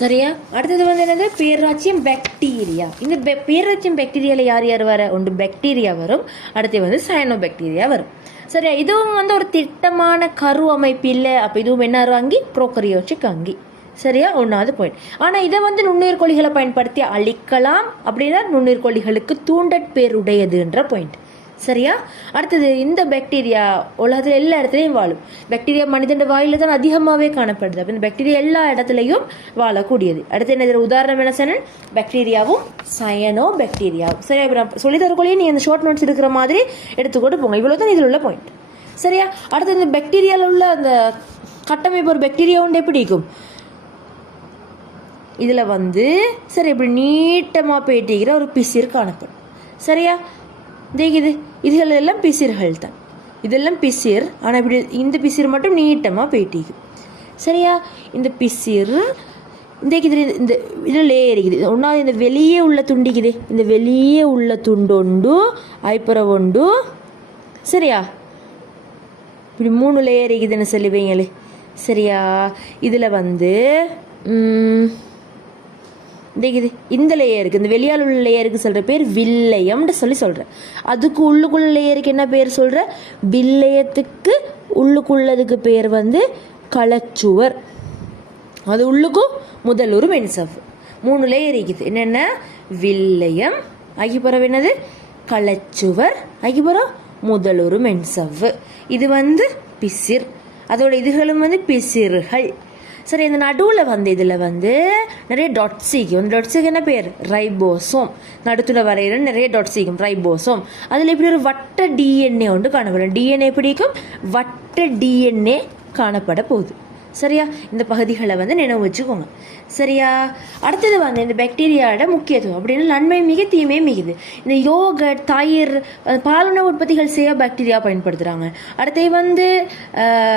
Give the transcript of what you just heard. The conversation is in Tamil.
சரியா? அடுத்தது வந்து என்னது? பேராச்சியம் பாக்டீரியா. இந்த பேராச்சியம் பாக்டீரியாவில் யார் யார் வர? ஒன்று பாக்டீரியா வரும், அடுத்து வந்து சயனோ பாக்டீரியா வரும். சரியா? இதுவும் வந்து ஒரு திட்டமான கரு அமைப்பு இல்லை. அப்போ இதுவும் என்ன அங்கி? ப்ரோகரியோட்டிக் அங்கி. சரியா? ஒன்றாவது பாயிண்ட். ஆனால் இதை வந்து நுண்ணுயிர்கொல்லிகளை பயன்படுத்தி அழிக்கலாம். அப்படின்னா நுண்ணுயிர்கொல்லிகளுக்கு தூண்டற்பேருடையதுன்ற பாயிண்ட். சரியா? அடுத்தது இந்த பாக்டீரியா உலகத்தில் எல்லா இடத்துலையும் வாழும். பாக்டீரியா மனிதன் வாயில தான் அதிகமாகவே காணப்படுது. அப்போ இந்த பாக்டீரியா எல்லா இடத்துலையும் வாழக்கூடியது. அடுத்து என்ன? உதாரணம் என்ன சொன்னேன்? பாக்டீரியாவும் சயனோ பாக்டீரியாவும். சரியா? இப்போ நான் சொல்லித்தரக்குள்ளேயே நீ அந்த ஷார்ட் நோட்ஸ் இருக்கிற மாதிரி எடுத்துக்கொண்டு போங்க. இவ்வளோ தான் இதில் உள்ள பாயிண்ட். சரியா? அடுத்து இந்த பாக்டீரியாவில் உள்ள அந்த கட்டமைப்பு ஒரு பாக்டீரியா உண்டு எப்படி இருக்கும்? இதில் வந்து சரி இப்படி நீட்டமாக போயிட்டிருக்கிற ஒரு பிசிர் காணப்படும். சரியா? இதுகள் எல்லாம் பிசிர்கள் தான். இதெல்லாம் பிசிர். ஆனால் இப்படி இந்த பிசிர் மட்டும் நீட்டமாக போயிட்டிருக்கு. சரியா? இந்த பிசிர் இந்த இதில் லேயர் இருக்குது. ஒன்றாவது இந்த வெளியே உள்ள துண்டிக்குது. இந்த வெளியே உள்ள துண்டொண்டு ஐப்புறம் உண்டு. சரியா? இப்படி 3 லேயர் இருக்குதுன்னு சொல்லுவீங்களே. சரியா? இதில் வந்து இந்த லேயருக்கு, இந்த வெளியால் உள்ள லேயருக்கு சொல்கிற பேர் வில்லையம்னு சொல்கிறேன். அதுக்கு உள்ளுக்குள்ள லேயருக்கு என்ன பேர் சொல்கிற? வில்லையத்துக்கு உள்ளுக்குள்ளதுக்கு பேர் வந்து களச்சுவர். அது உள்ளுக்கும் முதலூர் மென்சவ். 3 லேயர் இருக்குது. என்னென்ன? வில்லையம், அகிப்புறம் என்னது? களச்சுவர், அகிப்புறம் முதலூர் மென்சவ். இது வந்து பிசிர். அதோட இதுகளும் வந்து பிசிர்கள். சரி, இந்த நடுவில் வந்து இதில் வந்து நிறைய டாட்ஸிக்கும். இந்த டாட்ஸிக்கு என்ன பேர்? ரைபோசோம். நடுத்துல வரைகிற நிறைய டாட்ஸிக்கும் ரைபோசோம். அதில் இப்படி ஒரு வட்ட டிஎன்ஏ ஒன்று காணப்படும். டிஎன்ஏ எப்படிக்கும்? வட்ட டிஎன்ஏ காணப்பட போகுது. சரியா? இந்த பகுதிகளை வந்து நினைவு வச்சுக்கோங்க. சரியா? அடுத்தது வந்து இந்த பாக்டீரியாவோட முக்கியத்துவம் அப்படின்னு நன்மை மிக தீமை மிகுது. இந்த யோகட், தயிர், பாலுணவு உற்பத்திகள் செய்ய பாக்டீரியா பயன்படுத்துகிறாங்க. அடுத்தது வந்து